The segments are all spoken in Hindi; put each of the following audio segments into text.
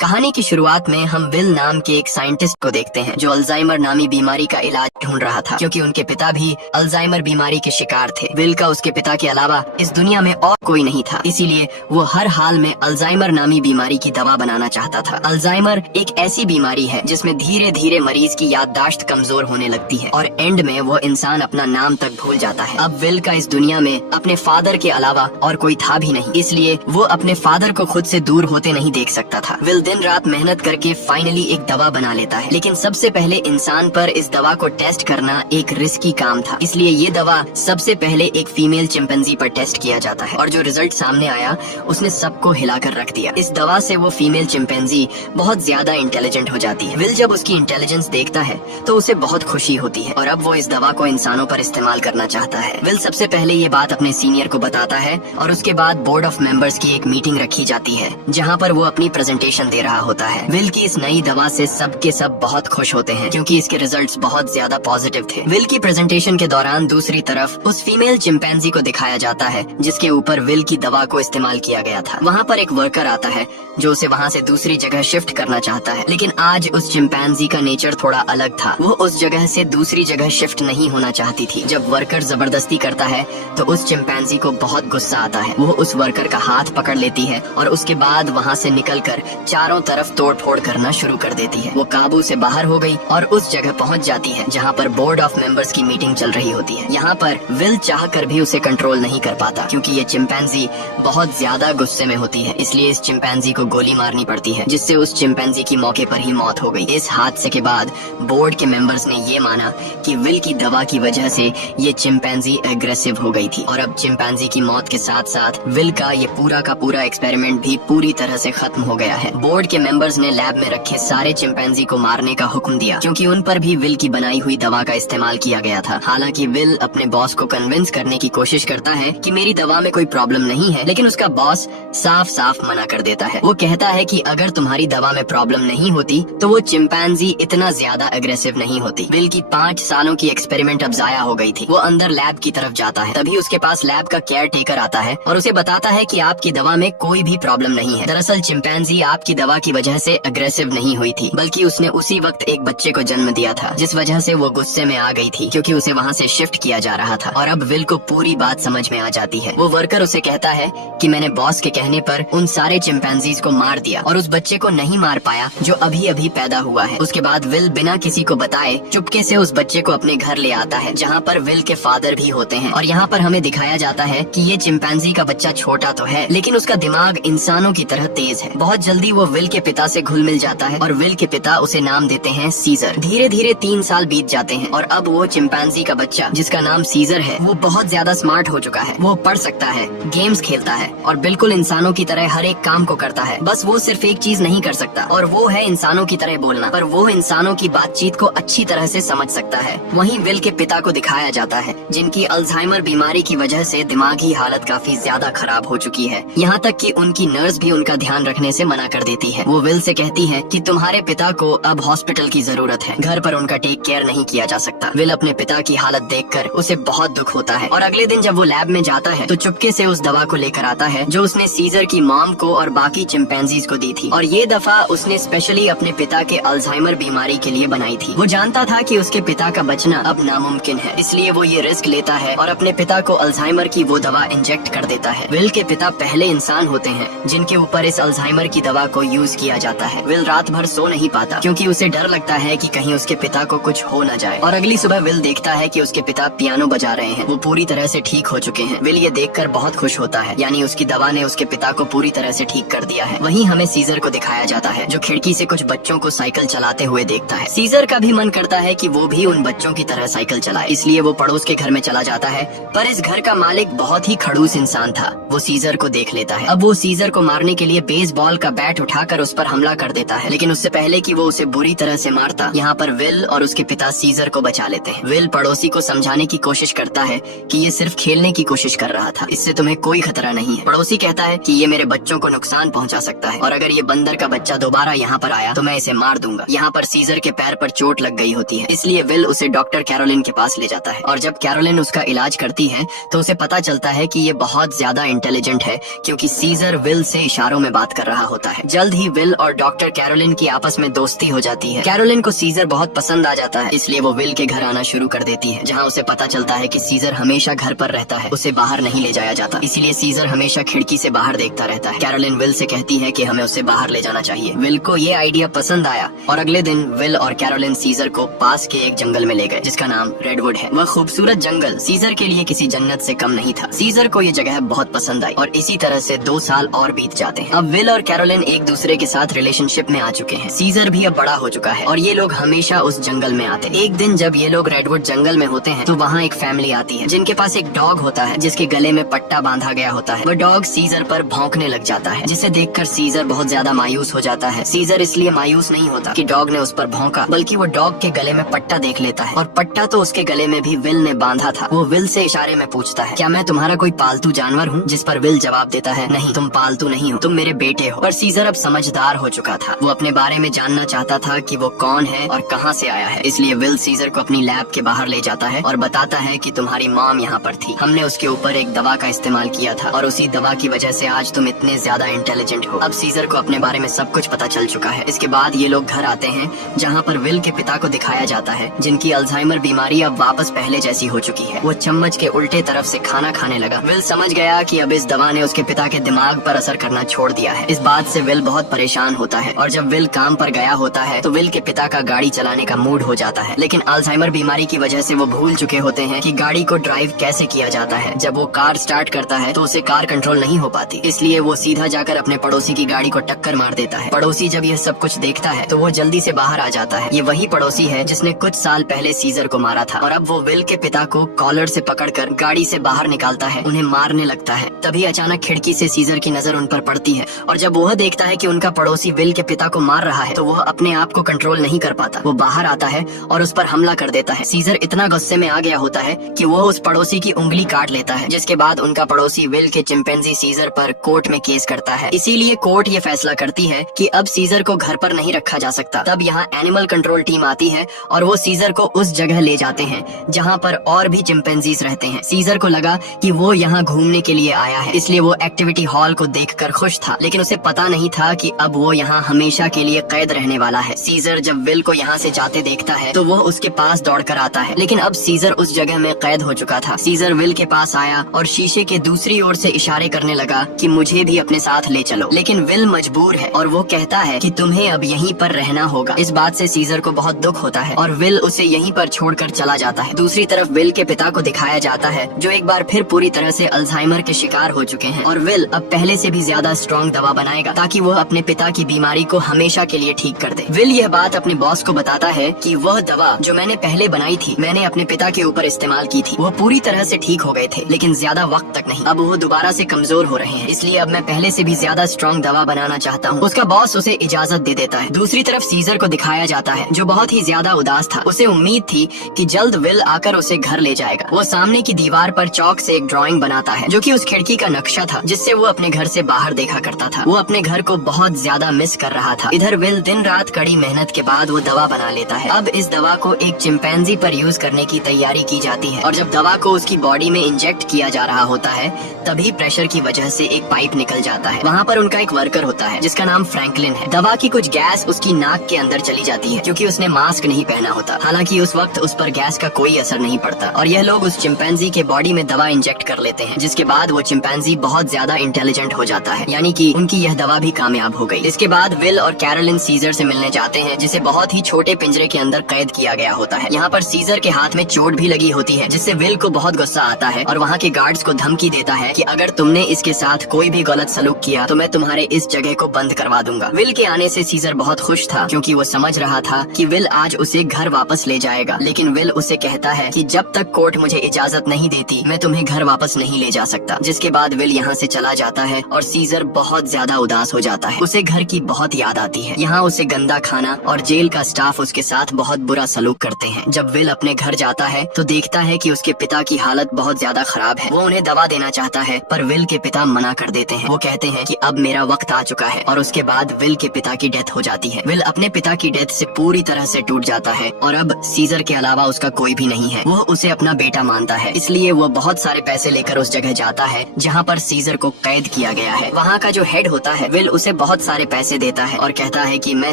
कहानी की शुरुआत में हम विल नाम के एक साइंटिस्ट को देखते हैं जो अल्जाइमर नामी बीमारी का इलाज ढूंढ रहा था, क्योंकि उनके पिता भी अल्जाइमर बीमारी के शिकार थे। विल का उसके पिता के अलावा इस दुनिया में और कोई नहीं था, इसीलिए वो हर हाल में अल्जाइमर नामी बीमारी की दवा बनाना चाहता था। अल्जाइमर एक ऐसी बीमारी है जिसमें धीरे धीरे मरीज की याददाश्त कमजोर होने लगती है और एंड में वो इंसान अपना नाम तक भूल जाता है। अब विल का इस दुनिया में अपने फादर के अलावा और कोई था भी नहीं, इसलिए वो अपने फादर को खुद से दूर होते नहीं देख सकता था। विल दिन रात मेहनत करके फाइनली एक दवा बना लेता है, लेकिन सबसे पहले इंसान पर इस दवा को टेस्ट करना एक रिस्की काम था, इसलिए ये दवा सबसे पहले एक फीमेल चिंपैंजी पर टेस्ट किया जाता है और जो रिजल्ट सामने आया उसने सबको हिलाकर रख दिया। इस दवा से वो फीमेल चिंपैंजी बहुत ज्यादा इंटेलिजेंट हो जाती है। विल जब उसकी इंटेलिजेंस देखता है तो उसे बहुत खुशी होती है और अब वो इस दवा को इंसानों पर इस्तेमाल करना चाहता है। विल सबसे पहले ये बात अपने सीनियर को बताता है और उसके बाद बोर्ड ऑफ मेंबर्स की एक मीटिंग रखी जाती है जहाँ पर वो अपनी प्रेजेंटेशन दे रहा होता है। विल की इस नई दवा से सबके सब बहुत खुश होते हैं क्योंकि इसके रिजल्ट्स बहुत ज्यादा पॉजिटिव थे। विल की प्रेजेंटेशन के दौरान दूसरी तरफ उस फीमेल चिंपैंजी को दिखाया जाता है जिसके ऊपर विल की दवा को इस्तेमाल किया गया था। वहाँ पर एक वर्कर आता है जो उसे वहाँ से दूसरी जगह शिफ्ट करना चाहता है, लेकिन आज उस चिंपैंजी का नेचर थोड़ा अलग था। वो उस जगह से दूसरी जगह शिफ्ट नहीं होना चाहती थी। जब वर्कर जबरदस्ती करता है तो उस चिंपैंजी को बहुत गुस्सा आता है। वो उस वर्कर का हाथ पकड़ लेती है और उसके बाद वहाँ से निकलकर चारों तरफ तोड़ फोड़ करना शुरू कर देती है। वो काबू से बाहर हो गई और उस जगह पहुँच जाती है जहाँ पर बोर्ड ऑफ मेंबर्स की मीटिंग चल रही होती है। यहाँ पर विल चाह कर भी उसे कंट्रोल नहीं कर पाता क्योंकि ये चिंपैंजी बहुत ज्यादा गुस्से में होती है, इसलिए इस चिंपैंजी को गोली मारनी पड़ती है जिससे उस चिंपैंजी की मौके पर ही मौत हो गई। इस हादसे के बाद बोर्ड के मेंबर्स ने ये माना कि विल की दवा की वजह से ये चिंपैंजी एग्रेसिव हो गई थी और अब चिंपैंजी की मौत के साथ साथ विल का ये पूरा का पूरा एक्सपेरिमेंट भी पूरी तरह से खत्म हो गया है। बोर्ड के मेंबर्स ने लैब में रखे सारे चिंपैंजी को मारने का हुक्म दिया क्योंकि उन पर भी विल की बनाई हुई दवा का इस्तेमाल किया गया था। हालांकि विल अपने बॉस को कन्विंस करने की कोशिश करता है कि मेरी दवा में कोई प्रॉब्लम नहीं है, लेकिन उसका बॉस साफ साफ मना कर देता है। वो कहता है कि अगर तुम्हारी दवा में प्रॉब्लम नहीं होती तो वो चिंपैंजी इतना ज्यादा अग्रेसिव नहीं होती। विल की 5 सालों की एक्सपेरिमेंट अब जाया हो गई थी। वो अंदर लैब की तरफ जाता है, तभी उसके पास लैब का केयर टेकर आता है और उसे बताता है कि आपकी दवा में कोई भी प्रॉब्लम नहीं है। दरअसल चिंपैंजी आपकी दवा की वजह से अग्रेसिव नहीं हुई थी, बल्कि उसने उसी वक्त एक बच्चे को जन्म दिया था जिस वजह से वो गुस्से में आ गई थी क्योंकि उसे वहाँ से शिफ्ट किया जा रहा था। और अब विल को पूरी बात समझ में आ जाती है। वो वर्कर उसे कहता है कि मैंने बॉस के कहने पर उन सारे चिंपैंजीज को मार दिया और उस बच्चे को नहीं मार पाया जो अभी अभी पैदा हुआ है। उसके बाद विल बिना किसी को बताए चुपके से उस बच्चे को अपने घर ले आता है जहाँ पर विल के फादर भी होते हैं और यहाँ पर हमें दिखाया जाता है कि ये चिंपैंजी का बच्चा छोटा तो है लेकिन उसका दिमाग इंसानों की तरह तेज है। बहुत जल्दी वो विल के पिता से घुल मिल जाता है और विल के पिता उसे नाम देते हैं सीजर। धीरे धीरे 3 साल बीत जाते हैं और अब वो चिंपैंजी का बच्चा जिसका नाम सीजर है वो बहुत ज्यादा स्मार्ट हो चुका है। वो पढ़ सकता है, गेम्स खेलता है और बिल्कुल इंसानों की तरह हर एक काम को करता है। बस वो सिर्फ एक चीज नहीं कर सकता और वो है इंसानों की तरह बोलना, पर वो इंसानों की बातचीत को अच्छी तरह से समझ सकता है। वहीं विल के पिता को दिखाया जाता है जिनकी अल्जाइमर बीमारी की वजह से दिमागी हालत काफी ज्यादा खराब हो चुकी है, यहाँ तक कि उनकी नर्स भी उनका ध्यान रखने से मना कर देती है। वो विल से कहती है कि तुम्हारे पिता को अब हॉस्पिटल की जरूरत है, घर पर उनका टेक केयर नहीं किया जा सकता। विल अपने पिता की हालत देखकर उसे बहुत दुख होता है और अगले दिन जब वो लैब में जाता है तो चुपके से उस दवा को लेकर आता है जो उसने सीजर की मॉम को और बाकी चिंपैंजीज को दी थी और ये दफा उसने स्पेशली अपने पिता के अल्जाइमर बीमारी के लिए बनाई थी। वो जानता था कि उसके पिता का बचना अब नामुमकिन है, इसलिए वो ये रिस्क लेता है और अपने पिता को अल्जाइमर की वो दवा इंजेक्ट कर देता है। विल के पिता पहले इंसान होते हैं जिनके ऊपर इस अल्जाइमर की दवा को यूज किया जाता है। विल रात भर सो नहीं पाता क्योंकि उसे डर लगता है कि कहीं उसके पिता को कुछ हो न जाए और अगली सुबह विल देखता है कि उसके पिता पियानो बजा रहे हैं। वो पूरी तरह से ठीक हो चुके हैं। विल ये देखकर बहुत खुश होता है, यानी उसकी दवा ने उसके पिता को पूरी तरह से ठीक कर दिया है। वहीं हमें सीजर को दिखाया जाता है जो खिड़की से कुछ बच्चों को साइकिल चलाते हुए देखता है। सीजर का भी मन करता है कि वो भी उन बच्चों की तरह साइकिल चलाए, इसलिए वो पड़ोस के घर में चला जाता है, पर इस घर का मालिक बहुत ही खड़ूस इंसान था। वो सीजर को देख लेता है। अब वो सीजर को मारने के लिए बेसबॉल का बैट उठाकर उस पर हमला कर देता है, लेकिन उससे पहले कि वो उसे बुरी तरह से मारता, यहाँ पर विल और उसके पिता सीजर को बचा लेते हैं। विल पड़ोसी को समझाने की कोशिश करता है कि ये सिर्फ खेलने की कोशिश कर रहा था, इससे तुम्हें कोई खतरा नहीं है। पड़ोसी कहता है कि ये मेरे बच्चों को नुकसान पहुंचा सकता है और अगर ये बंदर का बच्चा दोबारा यहाँ पर आया तो मैं इसे मार दूंगा। यहाँ पर सीजर के पैर पर चोट लग गई होती है, इसलिए विल उसे डॉक्टर कैरोलिन के पास ले जाता है और जब कैरोलिन उसका इलाज करती है तो उसे पता चलता है कि ये बहुत ज्यादा इंटेलिजेंट है क्योंकि सीजर विल से इशारों में बात कर रहा होता है। जल्द ही विल और डॉक्टर कैरोलिन की आपस में दोस्ती हो जाती है। कैरोलिन को सीजर बहुत पसंद आ जाता है, इसलिए वो विल के घर आना शुरू कर देती है, जहाँ उसे पता चलता है कि सीजर हमेशा घर पर रहता है, उसे बाहर नहीं ले जाया जाता, इसीलिए सीजर हमेशा खिड़की से बाहर देखता रहता है। कैरोलिन विल से कहती है कि हमें उसे बाहर ले जाना चाहिए। विल को ये आइडिया पसंद आया और अगले दिन विल और कैरोलिन सीजर को पास के एक जंगल में ले गए जिसका नाम रेडवुड है। वह खूबसूरत जंगल सीजर के लिए किसी जन्नत से कम नहीं था। सीजर को ये जगह बहुत पसंद आई और इसी तरह से 2 साल और बीत जाते हैं। अब विल और कैरोलिन एक दूसरे के साथ रिलेशनशिप में आ चुके हैं। सीजर भी अब बड़ा हो चुका है और ये लोग हमेशा उस जंगल में आते हैं। एक दिन जब ये लोग रेडवुड जंगल में होते हैं तो वहाँ एक फैमिली आती है जिनके पास एक डॉग होता है जिसके गले में पट्टा बांधा गया होता है। वह डॉग सीजर पर भौंकने लग जाता है जिसे देखकर सीजर बहुत ज्यादा मायूस हो जाता है। सीजर इसलिए मायूस नहीं होता कि डॉग ने उस पर भौंका, बल्कि वो डॉग के गले में पट्टा देख लेता है और पट्टा तो उसके गले में भी विल ने बांधा था। वो विल से इशारे में पूछता है, क्या मैं तुम्हारा कोई पालतू जानवर हूँ? जिस पर विल जवाब देता है, नहीं, तुम पालतू नहीं हो, तुम मेरे बेटे हो। पर सीजर अब समझदार हो चुका था। वो अपने बारे में जानना चाहता था कि वो कौन है और कहाँ से आया है, इसलिए विल सीजर को अपनी लैब के बाहर ले जाता है और बताता है कि तुम्हारी मॉम यहाँ पर थी, हमने उसके ऊपर एक दवा का इस्तेमाल किया था और उसी दवा की वजह से आज तुम इतने ज्यादा इंटेलिजेंट हो। अब सीजर को अपने बारे में सब कुछ पता चल चुका है। इसके बाद ये लोग घर आते हैं जहाँ पर विल के पिता को दिखाया जाता है जिनकी अल्जाइमर बीमारी अब वापस पहले जैसी हो चुकी है। वो चम्मच के उल्टे तरफ से खाना खाने लगा। विल समझ गया कि अब इस दवा ने उसके पिता के दिमाग पर असर करना छोड़ दिया है। इस बात से विल बहुत परेशान होता है और जब विल काम पर गया होता है तो विल के पिता का गाड़ी चलाने का मूड हो जाता है, लेकिन अल्जाइमर बीमारी की वजह से वो भूल चुके होते हैं कि गाड़ी को ड्राइव कैसे किया जाता है। जब वो कार स्टार्ट करता है तो उसे कार कंट्रोल नहीं हो पाती, इसलिए वो सीधा जाकर अपने पड़ोसी की गाड़ी को टक्कर मार देता है। पड़ोसी जब यह सब कुछ देखता है तो वो जल्दी से बाहर आ जाता है। ये वही पड़ोसी है जिसने कुछ साल पहले सीजर को मारा था और अब वो विल के पिता को कॉलर से पकड़कर गाड़ी से बाहर निकालता है, उन्हें मारने लगता है। तभी अचानक खिड़की से सीजर की नजर उन पर पड़ती है और जब वह देखता है कि उनका पड़ोसी विल के पिता को मार रहा है तो वह अपने आप को कंट्रोल नहीं कर पाता। वो बाहर आता है और उस पर हमला कर देता है। सीजर इतना गुस्से में आ गया होता है कि वो उस पड़ोसी की उंगली काट लेता है, जिसके बाद उनका पड़ोसी विल के चिंपैंजी सीजर पर कोर्ट में केस करता है। इसीलिए कोर्ट ये फैसला करती है कि अब सीजर को घर पर नहीं रखा जा सकता। तब यहाँ एनिमल कंट्रोल टीम आती है और वो सीजर को उस जगह ले जाते हैं जहाँ पर और भी चिंपैंजीज रहते हैं। सीजर को लगा कि वो यहाँ घूमने के लिए आया है, इसलिए वो एक्टिविटी हॉल को देखकर खुश था, लेकिन उसे पता नहीं था कि अब वो यहाँ हमेशा के लिए कैद रहने वाला है। सीजर जब विल को यहाँ से जाते देखता है तो वो उसके पास दौड़कर आता है, लेकिन अब सीजर उस जगह में कैद हो चुका था। सीजर विल के पास आया और शीशे के दूसरी ओर से इशारे करने लगा कि मुझे भी अपने साथ ले चलो, लेकिन विल मजबूर है और वो कहता है कि तुम्हें अब यहीं पर रहना होगा। इस बात से सीजर को बहुत दुख होता है और विल उसे यहीं पर छोड़कर चला जाता है। दूसरी तरफ विल के पिता को दिखाया जाता है जो एक बार फिर पूरी तरह से अल्जाइमर के शिकार हो चुके हैं और विल अब पहले से भी ज्यादा स्ट्रॉन्ग दवा बनाएगा ताकि वह अपने पिता की बीमारी को हमेशा के लिए ठीक कर दे। विल यह बात अपने बॉस को बताता है कि वह दवा जो मैंने पहले बनाई थी मैंने अपने पिता के ऊपर इस्तेमाल की थी, वो पूरी तरह से ठीक हो गए थे, लेकिन ज्यादा वक्त तक नहीं। अब वो दोबारा से कमजोर हो रहे हैं, इसलिए अब मैं पहले से भी ज्यादा स्ट्रॉन्ग दवा बनाना चाहता हूँ। उसका बॉस उसे इजाजत दे देता है। दूसरी तरफ सीजर को दिखाया जाता है जो बहुत ही ज्यादा उदास था। उसे उम्मीद थी कि जल्द विल आकर उसे घर ले जाएगा। वो सामने की दीवार पर चौक से एक ड्राइंग बनाता है जो कि उस खिड़की का नक्शा था जिससे वो अपने घर से बाहर देखा करता था। वो अपने घर को बहुत ज्यादा मिस कर रहा था। इधर विल दिन रात कड़ी मेहनत के बाद वो दवा बना लेता है। अब इस दवा को एक चिंपैंजी पर यूज करने की तैयारी की जाती है और जब दवा को उसकी बॉडी में इंजेक्ट किया जा रहा होता है तभी प्रेशर की वजह से एक पाइप निकल जाता है। वहाँ पर उनका एक वर्कर होता है जिसका नाम फ्रैंकलिन है। दवा की कुछ गैस उसकी नाक के अंदर चली जाती है क्योंकि उसने मास्क नहीं पहना होता। हालांकि उस वक्त उस पर गैस का कोई असर नहीं पड़ता और यह लोग उस चिंपैंजी के बॉडी में दवा इंजेक्ट कर लेते हैं, जिसके बाद वो चिंपैंजी बहुत ज्यादा इंटेलिजेंट हो जाता है, यानी कि उनकी यह दवा भी कामयाब हो गई। इसके बाद विल और कैरोलिन सीजर से मिलने जाते हैं जिसे बहुत ही छोटे पिंजरे के अंदर कैद किया गया होता है। यहाँ पर सीजर के हाथ में चोट भी लगी होती है जिससे विल को बहुत गुस्सा आता है और वहाँ के गार्ड्स को धमकी देता है कि अगर तुमने इसके साथ कोई भी गलत सलूक किया तो मैं तुम्हारे इस जगह को बंद करवा दूंगा। विल के आने से सीजर बहुत खुश था क्योंकि वो समझ रहा था कि विल आज उसे घर वापस ले जाएगा, लेकिन विल उसे कहता है कि जब तक कोर्ट मुझे इजाजत नहीं देती मैं तुम्हें घर वापस नहीं ले जा सकता। जिसके बाद विल यहाँ से चला जाता है और सीजर बहुत ज्यादा उदास हो जाता है। उसे घर की बहुत याद आती है। यहाँ उसे गंदा खाना और जेल का स्टाफ उसके साथ बहुत बुरा सलूक करते हैं। जब विल अपने घर जाता है तो देखता है कि उसके पिता की हालत बहुत ज्यादा खराब है। वो उन्हें दवा देना चाहता है पर विल के पिता मना मना कर देते हैं। वो कहते हैं कि अब मेरा वक्त आ चुका है और उसके बाद विल के पिता की डेथ हो जाती है। विल अपने पिता की डेथ से पूरी तरह से टूट जाता है और अब सीजर के अलावा उसका कोई भी नहीं है। वो उसे अपना बेटा मानता है, इसलिए वो बहुत सारे पैसे लेकर उस जगह जाता है जहाँ पर सीजर को कैद किया गया है। वहाँ का जो हेड होता है विल उसे बहुत सारे पैसे देता है और कहता है कि मैं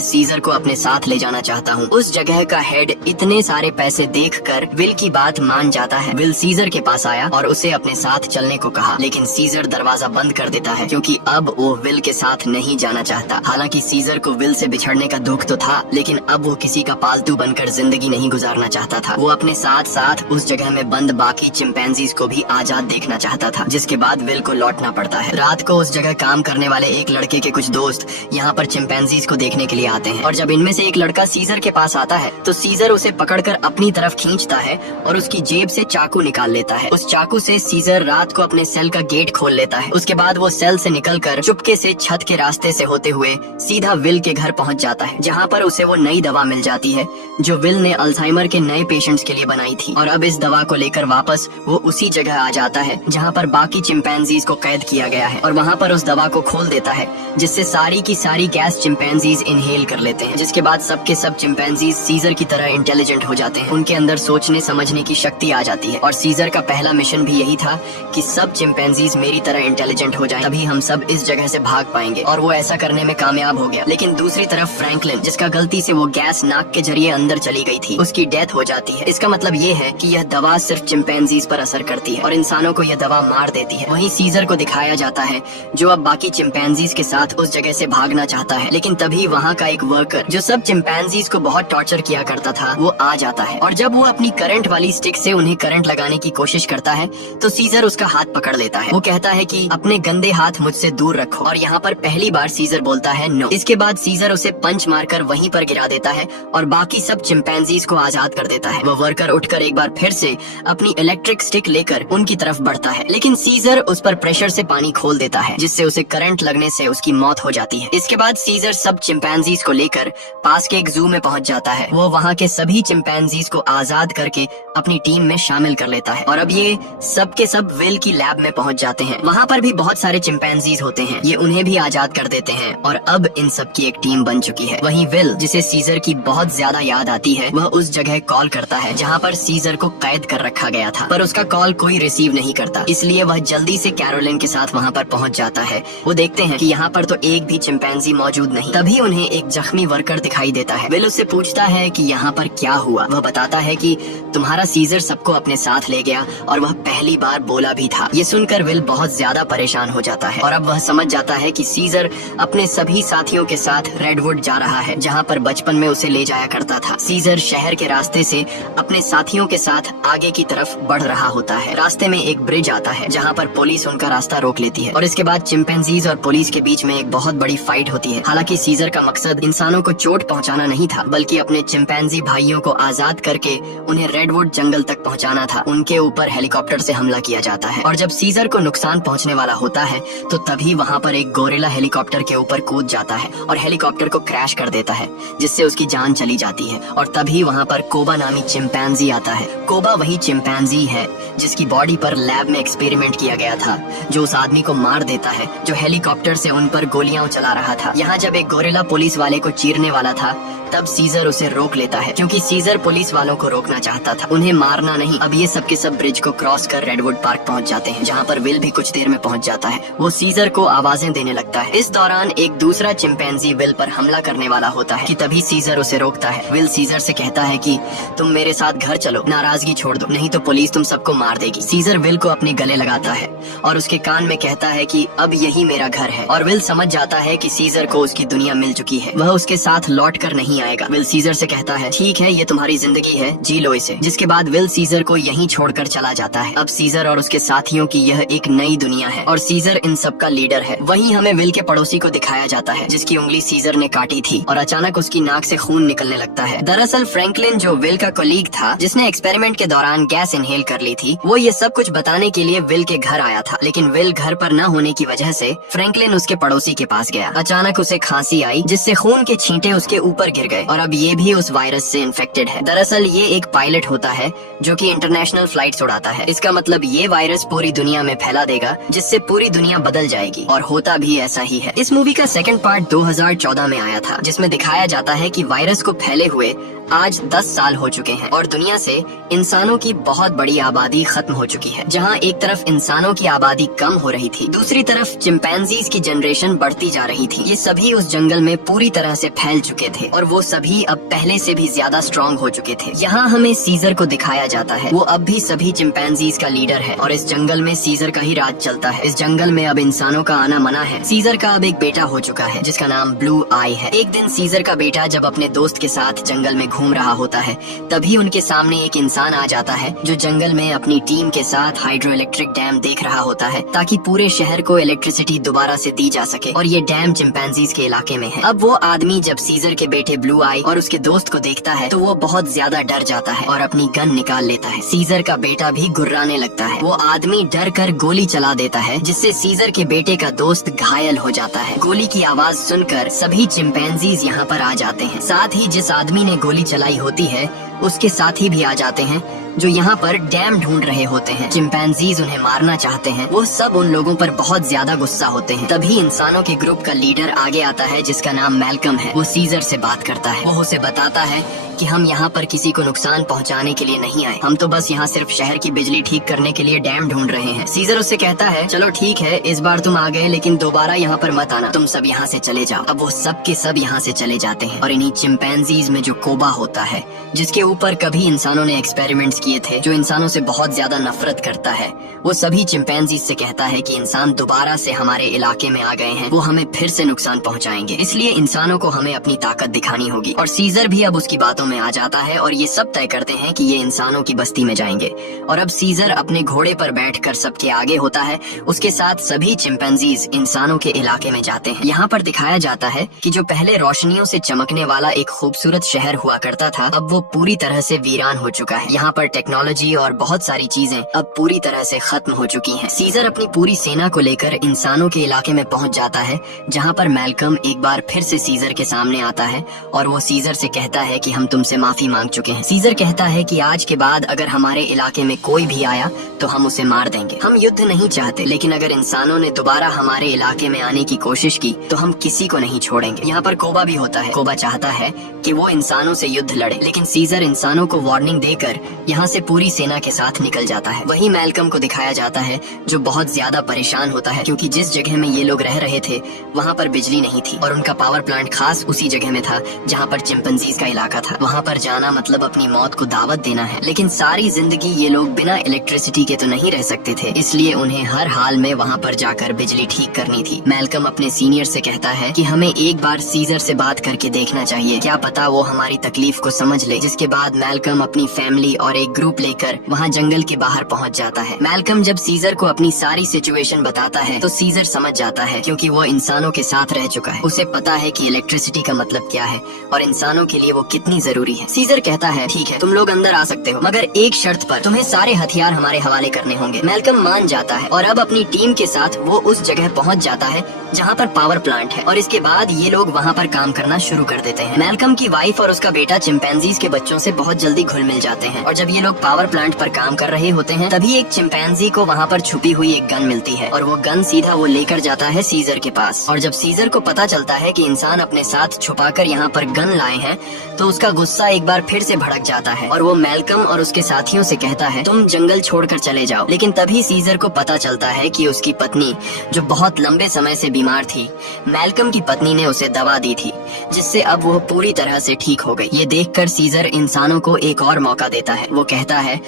सीजर को अपने साथ ले जाना चाहता हूँ। उस जगह का हेड इतने सारे पैसे देखकर विल की बात मान जाता है। विल सीजर के पास आया और उसे अपने साथ चलने को कहा, लेकिन सीजर दरवाजा बंद कर देता है क्योंकि अब वो विल के साथ नहीं जाना चाहता। हालांकि सीजर को विल से बिछड़ने का दुख तो था, लेकिन अब वो किसी का पालतू बनकर जिंदगी नहीं गुजारना चाहता था। वो अपने साथ साथ उस जगह में बंद बाकी चिंपैंजीज को भी आजाद देखना चाहता था, जिसके बाद विल को लौटना पड़ता है। रात को उस जगह काम करने वाले एक लड़के के कुछ दोस्त यहाँ पर चिंपैंजीज को देखने के लिए आते हैं और जब इनमें से एक लड़का सीजर के पास आता है तो सीजर उसे पकड़कर अपनी तरफ खींचता है और उसकी जेब से चाकू निकाल लेता है। उस चाकू से सीजर रात को अपने सेल का गेट खोल लेता है। उसके बाद वो सेल से निकलकर चुपके से छत के रास्ते से होते हुए सीधा विल के घर पहुंच जाता है, जहां पर उसे वो नई दवा मिल जाती है जो विल ने अल्जाइमर के नए पेशेंट्स के लिए बनाई थी। और अब इस दवा को लेकर वापस वो उसी जगह आ जाता है जहां पर बाकी चिंपैंजीज को कैद किया गया है और वहां पर उस दवा को खोल देता है, जिससे सारी की सारी गैस चिंपैंजीज इनहेल कर लेते हैं, जिसके बाद सब के सब चिंपैंजीज सीजर की तरह इंटेलिजेंट हो जाते हैं। उनके अंदर सोचने समझने की शक्ति आ जाती है और सीजर का पहला मिशन भी यही था कि सब चिंपैंजीज मेरी तरह इंटेलिजेंट हो जाएं, तभी हम सब इस जगह से भाग पाएंगे। और वो ऐसा करने में कामयाब हो गया। लेकिन दूसरी तरफ फ्रैंकलिन, जिसका गलती से वो गैस नाक के जरिए अंदर चली गई थी, उसकी डेथ हो जाती है। इसका मतलब ये है कि यह दवा सिर्फ चिंपैंजीज पर असर करती है और इंसानों को यह दवा मार देती है। वहीं सीजर को दिखाया जाता है जो अब बाकी चिंपैंजीज के साथ उस जगह से भागना चाहता है, लेकिन तभी वहाँ का एक वर्कर जो सब चिंपैंजीज को बहुत टॉर्चर किया करता था वो आ जाता है और जब वो अपनी करंट वाली स्टिक से उन्हें करंट लगाने की कोशिश करता है तो सीजर उसका हाथ पकड़ लेता है। वो कहता है कि अपने गंदे हाथ मुझसे दूर रखो और यहाँ पर पहली बार सीजर बोलता है नो। इसके बाद सीजर उसे पंच मारकर वहीं पर गिरा देता है और बाकी सब चिंपैंजीज को आजाद कर देता है। वो वर्कर उठकर एक बार फिर से अपनी इलेक्ट्रिक स्टिक लेकर उनकी तरफ बढ़ता है, लेकिन सीजर उस पर प्रेशर से पानी खोल देता है, जिससे उसे करंट लगने से उसकी मौत हो जाती है। इसके बाद सीजर सब चिंपैंजीज को लेकर पास के एक जू में पहुंच जाता है। वो वहाँ के सभी चिंपैंजीज को आजाद करके अपनी टीम में शामिल कर लेता है और अब ये सब के सब विल की लैब में पहुंच जाते हैं। वहाँ पर भी बहुत सारे चिंपैंजीज होते हैं, ये उन्हें भी आजाद कर देते हैं और अब इन सब की एक टीम बन चुकी है। वहीं विल, जिसे सीजर की बहुत ज्यादा याद आती है, वह उस जगह कॉल करता है जहाँ पर सीजर को कैद कर रखा गया था, पर उसका कॉल कोई रिसीव नहीं करता, इसलिए वह जल्दी से कैरोलिन के साथ वहाँ पर पहुँच जाता है। वो देखते हैं कि यहाँ पर तो एक भी चिंपैंजी मौजूद नहीं। तभी उन्हें एक जख्मी वर्कर दिखाई देता है। विल उससे पूछता है कि यहाँ पर क्या हुआ। वह बताता है कि तुम्हारा सीजर सबको अपने साथ ले गया और वह पहली बार बोला भी था। ये सुनकर विल बहुत ज्यादा परेशान हो जाता है और अब वह समझ जाता है कि सीजर अपने सभी साथियों के साथ रेडवुड जा रहा है, जहाँ पर बचपन में उसे ले जाया करता था। सीजर शहर के रास्ते से अपने साथियों के साथ आगे की तरफ बढ़ रहा होता है। रास्ते में एक ब्रिज आता है जहाँ पर पुलिस उनका रास्ता रोक लेती है और इसके बाद चिंपैंजीज और पुलिस के बीच में एक बहुत बड़ी फाइट होती है। हालांकि सीजर का मकसद इंसानों को चोट पहुंचाना नहीं था, बल्कि अपने चिंपैंजी भाइयों को आजाद करके उन्हें रेडवुड जंगल तक पहुंचाना था। उनके ऊपर हेलीकॉप्टर से हमला किया जाता है और जब सीजर को नुकसान पहुंचने वाला होता है तो तभी वहां पर एक गोरिल्ला हेलीकॉप्टर के ऊपर कूद जाता है और हेलीकॉप्टर को क्रैश कर देता है, जिससे उसकी जान चली जाती है। और तभी वहां पर कोबा नामी चिंपैंजी आता है। कोबा वही चिंपैंजी है जिसकी बॉडी पर लैब में एक्सपेरिमेंट किया गया था, जो उस आदमी को मार देता है जो हेलीकॉप्टर से उन पर गोलियां चला रहा था। यहाँ जब एक गोरिल्ला पुलिस वाले को चीरने वाला था तब सीजर उसे रोक लेता है, क्योंकि सीजर पुलिस वालों को रोकना चाहता था, उन्हें मारना नहीं। अब ये सब के सब ब्रिज को क्रॉस कर रेडवुड पार्क पहुंच जाते हैं, जहाँ पर विल भी कुछ देर में पहुंच जाता है। वो सीजर को आवाजें देने लगता है। इस दौरान एक दूसरा चिंपैंजी विल पर हमला करने वाला होता है कि तभी सीजर उसे रोकता है। विल सीजर से कहता है कि तुम मेरे साथ घर चलो, नाराजगी छोड़ दो, नहीं तो पुलिस तुम सबको मार देगी। सीजर विल को अपने गले लगाता है और उसके कान में कहता है कि अब यही मेरा घर है। और विल समझ जाता है कि सीजर को उसकी दुनिया मिल चुकी है, वह उसके साथ लौट कर नहीं आएगा। विल सीजर से कहता है ठीक है, ये तुम्हारी जिंदगी है, जी लो इसे। जिसके बाद विल सीजर को यहीं छोड़कर चला जाता है। अब सीजर और उसके साथियों की यह एक नई दुनिया है और सीजर इन सब का लीडर है। वहीं हमें विल के पड़ोसी को दिखाया जाता है जिसकी उंगली सीजर ने काटी थी और अचानक उसकी नाक से खून निकलने लगता है। दरअसल फ्रैंकलिन, जो विल का कोलीग था जिसने एक्सपेरिमेंट के दौरान गैस इनहेल कर ली थी, वो ये सब कुछ बताने के लिए विल के घर आया था, लेकिन विल घर पर न होने की वजह से फ्रैंकलिन उसके पड़ोसी के पास गया। अचानक उसे खांसी आई जिससे खून के छींटे उसके ऊपर गिर गए और अब ये भी उस वायरस से इन्फेक्टेड है। दरअसल ये एक पायलट होता है जो कि इंटरनेशनल फ्लाइट्स उड़ाता है। इसका मतलब ये वायरस पूरी दुनिया में फैला देगा जिससे पूरी दुनिया बदल जाएगी, और होता भी ऐसा ही है। इस मूवी का सेकंड पार्ट 2014 में आया था जिसमें दिखाया जाता है कि वायरस को फैले हुए आज 10 साल हो चुके हैं और दुनिया से इंसानों की बहुत बड़ी आबादी खत्म हो चुकी है। जहां एक तरफ इंसानों की आबादी कम हो रही थी, दूसरी तरफ चिंपैंजीज की जनरेशन बढ़ती जा रही थी। ये सभी उस जंगल में पूरी तरह से फैल चुके थे और वो सभी अब पहले से भी ज्यादा स्ट्रॉन्ग हो चुके थे। यहाँ हमें सीजर को दिखाया जाता है। वो अब भी सभी चिंपैंजीज का लीडर है और इस जंगल में सीजर का ही राज चलता है। इस जंगल में अब इंसानों का आना मना है। सीजर का अब एक बेटा हो चुका है जिसका नाम ब्लू आई है। एक दिन सीजर का बेटा जब अपने दोस्त के साथ जंगल में घूम रहा होता है, तभी उनके सामने एक इंसान आ जाता है जो जंगल में अपनी टीम के साथ हाइड्रो इलेक्ट्रिक डैम देख रहा होता है ताकि पूरे शहर को इलेक्ट्रिसिटी दोबारा से दी जा सके, और ये डैम चिंपैंजीज के इलाके में है। अब वो आदमी जब सीजर के बेटे ब्लू आई और उसके दोस्त को देखता है तो वो बहुत ज्यादा डर जाता है और अपनी गन निकाल लेता है। सीजर का बेटा भी गुर्राने लगता है। वो आदमी डर कर गोली चला देता है जिससे सीजर के बेटे का दोस्त घायल हो जाता है। गोली की आवाज सुनकर सभी चिंपैंजीज यहाँ पर आ जाते हैं। साथ ही जिस आदमी ने गोली चलाई होती है उसके साथी भी आ जाते हैं जो यहाँ पर डैम ढूंढ रहे होते हैं। चिंपैंजीज उन्हें मारना चाहते हैं। वो सब उन लोगों पर बहुत ज्यादा गुस्सा होते हैं। तभी इंसानों के ग्रुप का लीडर आगे आता है जिसका नाम मैल्कम है। वो सीजर से बात करता है। वो उसे बताता है कि हम यहाँ पर किसी को नुकसान पहुँचाने के लिए नहीं आए, हम तो बस यहाँ सिर्फ शहर की बिजली ठीक करने के लिए डैम ढूंढ रहे हैं। सीजर उससे कहता है चलो ठीक है, इस बार तुम आ गए लेकिन दोबारा यहाँ पर मत आना, तुम सब यहाँ से चले जाओ। अब वो सब के सब यहाँ से चले जाते हैं और इन्हीं चिंपैंजीज में जो कोबा होता है जिसके ऊपर कभी इंसानों ने एक्सपेरिमेंट्स किए थे, जो इंसानों से बहुत ज्यादा नफरत करता है, वो सभी चिंपैंजीज से कहता है कि इंसान दोबारा से हमारे इलाके में आ गए हैं, वो हमें फिर से नुकसान पहुंचाएंगे, इसलिए इंसानों को हमें अपनी ताकत दिखानी होगी। और सीजर भी अब उसकी बातों में आ जाता है और ये सब तय करते हैं कि ये इंसानों की बस्ती में जाएंगे। और अब सीजर अपने घोड़े पर बैठकर सबके आगे होता है, उसके साथ सभी चिंपैंजीज इंसानों के इलाके में जाते हैं। यहाँ पर दिखाया जाता है कि जो पहले रोशनियों से चमकने वाला एक खूबसूरत शहर हुआ करता था, अब वो पूरी तरह से वीरान हो चुका है। यहाँ पर टेक्नोलॉजी और बहुत सारी चीजें अब पूरी तरह से खत्म हो चुकी हैं। सीजर अपनी पूरी सेना को लेकर इंसानों के इलाके में पहुंच जाता है, जहाँ पर मैल्कम एक बार फिर से सीजर के सामने आता है और वो सीजर से कहता है कि हम तुमसे माफी मांग चुके हैं। सीजर कहता है कि आज के बाद अगर हमारे इलाके में कोई भी आया तो हम उसे मार देंगे। हम युद्ध नहीं चाहते, लेकिन अगर इंसानों ने दोबारा हमारे इलाके में आने की कोशिश की तो हम किसी को नहीं छोड़ेंगे। यहाँ पर कोबा भी होता है। कोबा चाहता है कि वो इंसानों से युद्ध लड़े, लेकिन सीजर इंसानों को वार्निंग देकर यहाँ से पूरी सेना के साथ निकल जाता है। वहीं मैल्कम को दिखाया जाता है जो बहुत ज्यादा परेशान होता है क्योंकि जिस जगह में ये लोग रह रहे थे वहाँ पर बिजली नहीं थी और उनका पावर प्लांट खास उसी जगह में था जहाँ पर चिंपैंजीज का इलाका था। वहाँ पर जाना मतलब अपनी मौत को दावत देना है, लेकिन सारी जिंदगी ये लोग बिना इलेक्ट्रिसिटी के तो नहीं रह सकते थे, इसलिए उन्हें हर हाल में वहाँ पर जाकर बिजली ठीक करनी थी। मैल्कम अपने सीनियर से कहता है कि हमें एक बार सीजर से बात करके देखना चाहिए, क्या पता वो हमारी तकलीफ को समझ ले। जिसके बाद मैल्कम अपनी फैमिली और एक ग्रुप लेकर वहाँ जंगल के बाहर पहुँच जाता है। मैल्कम जब सीजर को अपनी सारी सिचुएशन बताता है तो सीजर समझ जाता है क्योंकि वो इंसानों के साथ रह चुका है। उसे पता है कि इलेक्ट्रिसिटी का मतलब क्या है और इंसानों के लिए वो कितनी जरूरी है। सीजर कहता है ठीक है, तुम लोग अंदर आ सकते हो, मगर एक शर्त पर, तुम्हें सारे हथियार हमारे हवाले करने होंगे। मैल्कम मान जाता है और अब अपनी टीम के साथ वो उस जगह पहुँच जाता है जहाँ पर पावर प्लांट है और इसके बाद ये लोग वहाँ पर काम करना शुरू कर देते हैं। मैल्कम की वाइफ और उसका बेटा चिंपैंजीज के बच्चों से बहुत जल्दी घुल मिल जाते हैं और जब ये लोग पावर प्लांट पर काम कर रहे होते हैं तभी एक चिंपैंजी को वहाँ पर छुपी हुई एक गन मिलती है और वो गन सीधा वो लेकर जाता है सीजर के पास। और जब सीजर को पता चलता है कि इंसान अपने साथ छुपाकर यहाँ पर गन लाए हैं तो उसका गुस्सा एक बार फिर से भड़क जाता है और वो मैल्कम और उसके साथियों से कहता है तुम जंगल छोड़कर चले जाओ। लेकिन तभी सीजर को पता चलता है कि उसकी पत्नी जो बहुत लंबे समय से बीमार थी, मैल्कम की पत्नी ने उसे दवा दी थी जिससे अब वो पूरी तरह से ठीक हो गई। ये देखकर सीजर इंसानों को एक और मौका देता है। वो कहता है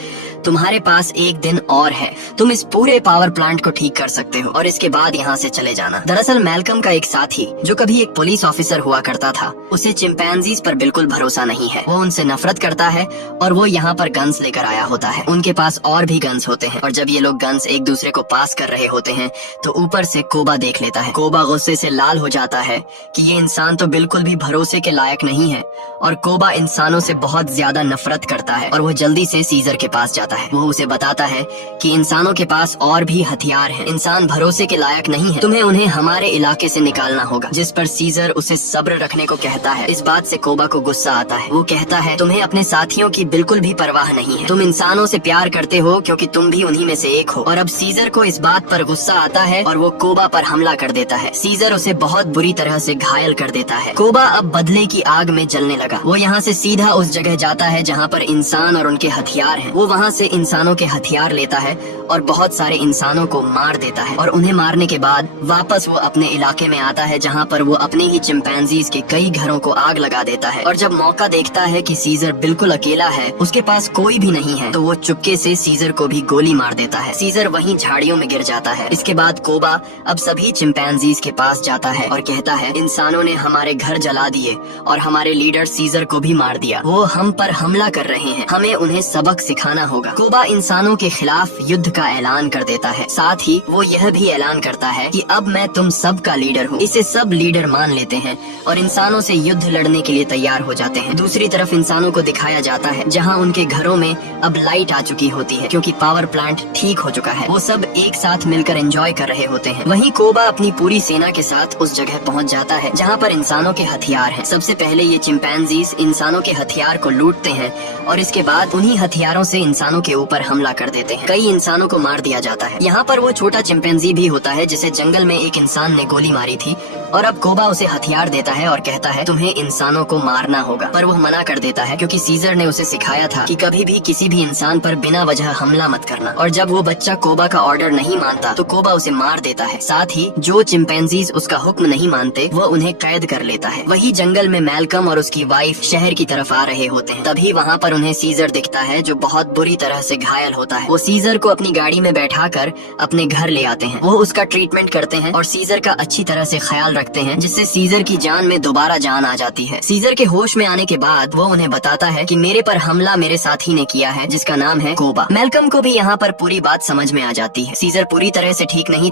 तुम्हारे पास एक दिन और है, तुम इस पूरे पावर प्लांट को ठीक कर सकते हो और इसके बाद यहाँ से चले जाना। दरअसल मैल्कम का एक साथी जो कभी एक पुलिस ऑफिसर हुआ करता था, उसे चिंपैंजीज पर बिल्कुल भरोसा नहीं है। वो उनसे नफरत करता है और वो यहाँ पर गन्स लेकर आया होता है। उनके पास और भी गन्स होते हैं और जब ये लोग गन्स एक दूसरे को पास कर रहे होते हैं तो ऊपर से कोबा देख लेता है। कोबा गुस्से से लाल हो जाता है कि ये इंसान तो बिल्कुल बिल्कुल भी भरोसे के लायक नहीं है और कोबा इंसानों से बहुत ज्यादा नफरत करता है और वो जल्दी से सीजर के पास जाता है। वो उसे बताता है कि इंसानों के पास और भी हथियार हैं। इंसान भरोसे के लायक नहीं है, तुम्हें उन्हें हमारे इलाके से निकालना होगा। जिस पर सीजर उसे सब्र रखने को कहता है। इस बात से कोबा को गुस्सा आता है। वो कहता है तुम्हें अपने साथियों की बिल्कुल भी परवाह नहीं है, तुम इंसानों से प्यार करते हो क्योंकि तुम भी उन्हीं में से एक हो। और अब सीजर को इस बात पर गुस्सा आता है और वो कोबा पर हमला कर देता है। सीजर उसे बहुत बुरी तरह से घायल कर देता है। कोबा अब बदले की आग में जलने लगा। वो यहाँ से सीधा उस जगह जाता है जहाँ पर इंसान और उनके हथियार हैं। वो वहाँ से इंसानों के हथियार लेता है और बहुत सारे इंसानों को मार देता है और उन्हें मारने के बाद वापस वो अपने इलाके में आता है जहाँ पर वो अपने ही चिंपैंजीज के कई घरों को आग लगा देता है। और जब मौका देखता है कि सीजर बिल्कुल अकेला है, उसके पास कोई भी नहीं है, तो वो चुपके से सीजर को भी गोली मार देता है। सीजर वहीं झाड़ियों में गिर जाता है। इसके बाद कोबा अब सभी चिंपैंजीज के पास जाता है और कहता है इंसानों ने हमारे घर जला दिए और हमारे लीडर सीजर को भी मार दिया। वो हम पर हमला कर रहे हैं, हमें उन्हें सबक सिखाना होगा। कोबा इंसानों के खिलाफ युद्ध का ऐलान कर देता है। साथ ही वो यह भी ऐलान करता है कि अब मैं तुम सब का लीडर हूँ। इसे सब लीडर मान लेते हैं और इंसानों से युद्ध लड़ने के लिए तैयार हो जाते हैं। दूसरी तरफ इंसानों को दिखाया जाता है जहाँ उनके घरों में अब लाइट आ चुकी होती है क्योंकि पावर प्लांट ठीक हो चुका है। वो सब एक साथ मिलकर एंजॉय कर रहे होते हैं। वहीं कोबा अपनी पूरी सेना के साथ उस जगह पहुंच जाता है जहाँ पर इंसानों के हथियार हैं। सबसे पहले ये चिंपैंजीज इंसानों के हथियार को लूटते हैं और इसके बाद उन्हीं हथियारों से इंसानों के ऊपर हमला कर देते हैं। कई इंसानों को मार दिया जाता है। यहाँ पर वो छोटा चिंपैंजी भी होता है जिसे जंगल में एक इंसान ने गोली मारी थी और अब कोबा उसे हथियार देता है और कहता है तुम्हें इंसानों को मारना होगा, पर वो मना कर देता है क्योंकि सीजर ने उसे सिखाया था कि कभी भी किसी भी इंसान पर बिना वजह हमला मत करना। और जब वो बच्चा कोबा का ऑर्डर नहीं मानता तो कोबा उसे मार देता है। साथ ही जो चिंपैंजीज उसका हुक्म नहीं मानते वो उन्हें कैद कर लेता है। वही जंगल में मैल्कम और उसकी वाइफ शहर की तरफ आ रहे होते हैं। तभी वहाँ पर उन्हें सीजर दिखता है जो बहुत बुरी तरह से घायल होता है। वो सीजर को अपनी गाड़ी में बैठाकर अपने घर ले आते हैं। वो उसका ट्रीटमेंट करते हैं और सीजर का अच्छी तरह से ख्याल रखते हैं जिससे सीजर की जान में दोबारा जान आ जाती है। सीजर के होश में आने के बाद वो उन्हें बताता है कि मेरे पर हमला मेरे साथी ने किया है जिसका नाम है कोबा। मैल्कम को भी यहाँ पर पूरी बात समझ में आ जाती है। सीजर पूरी तरह से ठीक नहीं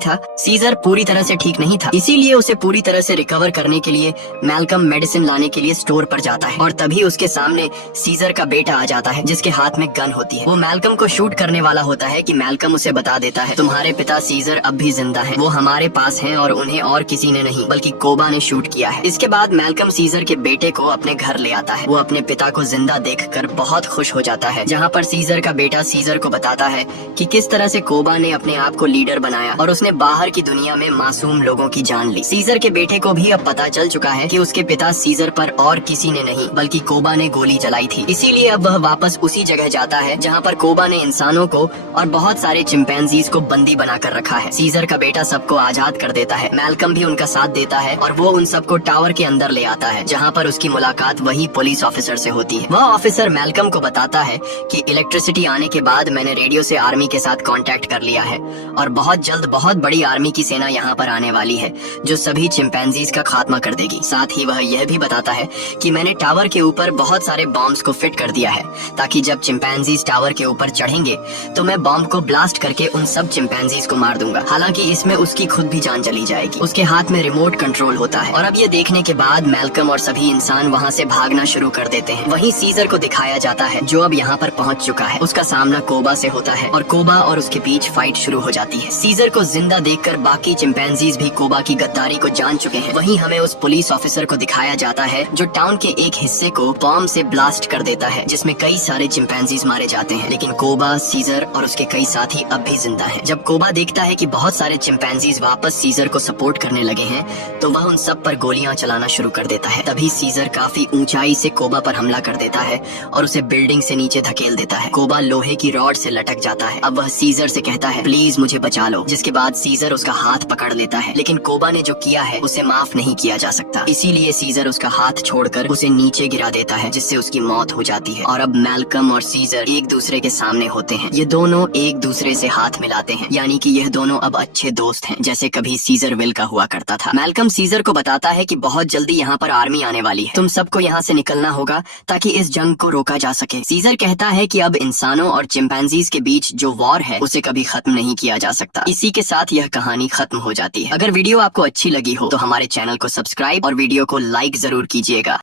था, इसीलिए उसे पूरी तरह से रिकवर करने के लिए मैल्कम मेडिसिन लाने के लिए स्टोर पर जाता है और तभी उसके सामने सीजर का बेटा आ जाता है जिसके हाथ में गन होती है। वो मैल्कम को शूट करने वाला होता है कि मैल्कम उसे बता देता है तुम्हारे पिता सीजर अब भी जिंदा है, वो हमारे पास हैं और उन्हें और किसी ने नहीं बल्कि कोबा ने शूट किया है। इसके बाद मैल्कम सीजर के बेटे को अपने घर ले आता है। वो अपने पिता को जिंदा देखकर बहुत खुश हो जाता है, जहाँ पर सीजर का बेटा सीजर को बताता है कि किस तरह से कोबा ने अपने आप को लीडर बनाया और उसने बाहर की दुनिया में मासूम लोगों की जान ली। सीजर के बेटे को भी अब पता चल चुका है कि उसके पिता सीजर पर और किसी ने नहीं बल्कि कोबा ने गोली चलाई थी। इसीलिए अब वह वापस उसी जगह जाता है जहाँ पर कोबा ने इंसानों को और बहुत सारे चिंपैंजीज को बंदी बनाकर रखा है। सीजर का बेटा सबको आजाद कर देता है। मैल्कम भी उनका साथ देता है और वो उन सबको टावर के अंदर ले आता है जहाँ पर उसकी मुलाकात वही पुलिस ऑफिसर से होती है। वह ऑफिसर मैल्कम को बताता है कि इलेक्ट्रिसिटी आने के बाद मैंने रेडियो से आर्मी के साथ कांटेक्ट कर लिया है और बहुत जल्द बहुत बड़ी आर्मी की सेना यहाँ पर आने वाली है जो सभी चिंपैंजीज का खात्मा कर देगी। साथ ही वह यह भी बताता है कि मैंने टावर के ऊपर बहुत सारे बॉम्ब्स को फिट कर दिया है ताकि जब चिंपैंजीज टावर के ऊपर चढ़ेंगे तो मैं बॉम्ब को ब्लास्ट करके उन सब चिंपैंजीज को मार दूंगा। हालांकि इसमें उसकी खुद भी जान चली जाएगी। उसके हाथ में रिमोट कंट्रोल होता है और अब ये देखने के बाद मैल्कम और सभी इंसान वहाँ से भागना शुरू कर देते हैं। वहीं सीजर को दिखाया जाता है जो अब यहाँ पर पहुँच चुका है। उसका सामना कोबा से होता है और कोबा और उसके बीच फाइट शुरू हो जाती है। सीजर को जिंदा देखकर बाकी चिंपैंजीज भी कोबा की गद्दारी को जान चुके हैं। वहीं हमें उस पुलिस ऑफिसर को दिखाया जाता है जो टाउन के एक हिस्से को बॉम्ब से ब्लास्ट कर देता है जिसमें कई सारे चिंपैंजीज मारे जाते हैं, लेकिन कोबा, सीजर और उसके कई साथी अब भी जिंदा हैं। जब कोबा देखता है कि बहुत सारे चिंपैंजीज वापस सीजर को सपोर्ट करने लगे हैं तो वह उन सब पर गोलियां चलाना शुरू कर देता है। तभी सीजर काफी ऊंचाई से कोबा पर हमला कर देता है और उसे बिल्डिंग से नीचे धकेल देता है। कोबा लोहे की रॉड से लटक जाता है। अब वह सीजर से कहता है प्लीज मुझे बचा लो, जिसके बाद सीजर उसका हाथ पकड़ लेता है, लेकिन कोबा ने जो किया है उसे माफ नहीं किया जा सकता। इसीलिए सीजर उसका हाथ छोड़कर उसे नीचे गिरा देता है जिससे उसकी मौत हो जाती है। और अब मैल्कम और सीजर एक दूसरे के सामने होते हैं। ये दोनों एक दूसरे से हाथ मिलाते हैं, यानी कि यह दोनों अब अच्छे दोस्त हैं, जैसे कभी सीजर विल का हुआ करता था। मैल्कम सीजर को बताता है कि बहुत जल्दी यहाँ पर आर्मी आने वाली है, तुम सबको यहाँ से निकलना होगा ताकि इस जंग को रोका जा सके। सीजर कहता है कि अब इंसानों और चिंपैंजीज के बीच जो वॉर है उसे कभी खत्म नहीं किया जा सकता। इसी के साथ यह कहानी खत्म हो जाती है। अगर वीडियो आपको अच्छी लगी हो तो हमारे चैनल को सब्सक्राइब और वीडियो को लाइक जरूर कीजिएगा।